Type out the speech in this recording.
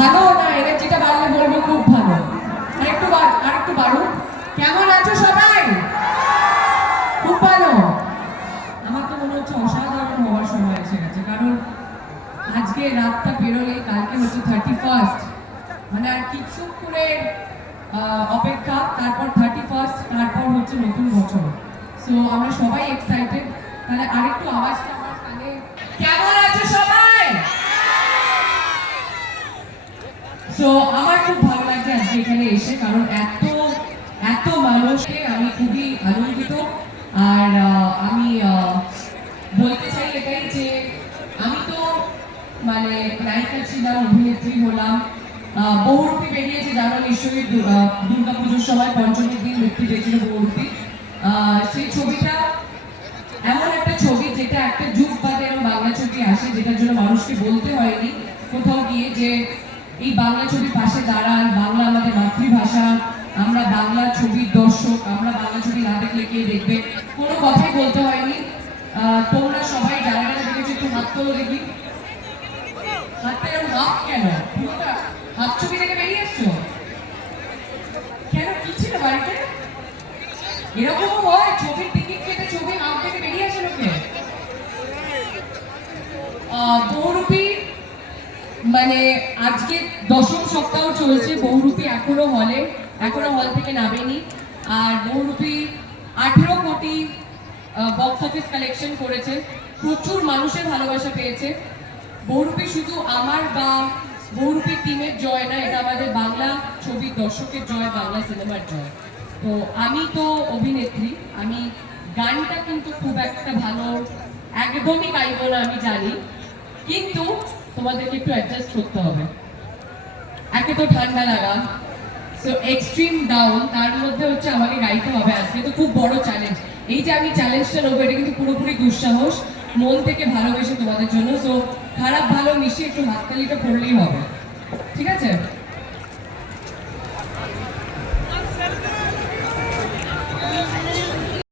ভালো না, এনার্জিটা বাড়লে বলবো খুব ভালো। আরেকটু বাড়ুন। কেমন আছো সবাই? খুব ভালো। আমার তো মনে হচ্ছে অসাধারণ হওয়ার সময় এসে গেছে, কারণ আজকে রাতটা পেরোলে কালকে হচ্ছে 31st, মানে আর কিছু করে অপেক্ষা, তারপর 31st, তারপর হচ্ছে নতুন বছর। সো আমরা সবাই এক্সাইটেড। তাহলে আরেকটু আওয়াজটা আমার কানে। কেমন আছো সবাই? সো আমার খুব ভালো লাগছে আজকে এখানে এসে, কারণ এত এত মানুষকে আমি খুবই আনন্দিত। আর আমি বলতে চাই এটাই যে আমি তো মানে নায়িকা ছিলাম, অভিনেত্রী হলাম, বহুরূপী বেরিয়েছে, জানো নিশ্চয়ই, দুর্গাপুজোর সময় পঞ্চমীর দিন মুক্তি পেয়েছিল বহুরূপী। সেই ছবিটা এমন একটা ছবি যেটা একটা যুগ বাদে এরকম বাংলা ছবি আসে, যেটার জন্য মানুষকে বলতে হয়নি কোথাও গিয়ে যে এই বাংলা ছবির পাশে দাঁড়ান, বাংলা আমাদের মাতৃভাষা, আমরা বাংলা ছবির দর্শক, আমরা বাংলা ছবি না দেখলে কে দেখবে, কোনো কথাই বলতে হয়নি। তোমরা সবাই যারা যারা দেখেছো একটু হাত তোলো দেখি। হাতটা এরকম হাত কেন? পুরোটা হাত ছবি দেখে বেরিয়ে এসছো কেন? কি ছিল বাড়িতে? এরকম হয় ছবির টিকিট কেটে ছবি হাত থেকে বেরিয়ে আসে লোকে। বহুরূপী মানে আজকে 10ম সপ্তাহ চলছে, বহুরূপী এখনো হল থেকে নামেনি। আর বহুরূপী 18 কোটি বক্স অফিস কালেকশন করেছে, প্রচুর মানুষের ভালোবাসা পেয়েছে। বহুরূপী শুধু আমার বা বহুরূপীর টিমের জয় না, এটা আমাদের বাংলা ছবির দর্শকের জয়, বাংলা সিনেমার জয়। তো আমি তো অভিনেত্রী, আমি গানটা কিন্তু খুব একটা ভালো একদমই গাইব না, আমি জানি, কিন্তু তোমাদেরকে একটু অ্যাডজাস্ট করতে হবে। একে তো ঠান্ডা লাগা, সো এক্সট্রিম ডাউন, তার মধ্যে হচ্ছে আমাকে গাইতে হবে। আজকে তো খুব বড় চ্যালেঞ্জ। এই যে আমি চ্যালেঞ্জটা নেবো, এটা কিন্তু পুরোপুরি দুঃসাহস, মন থেকে ভালোবেসে তোমাদের জন্য। সো খারাপ ভালো মিশিয়ে একটু হাততালিটা পড়লেই হবে, ঠিক আছে?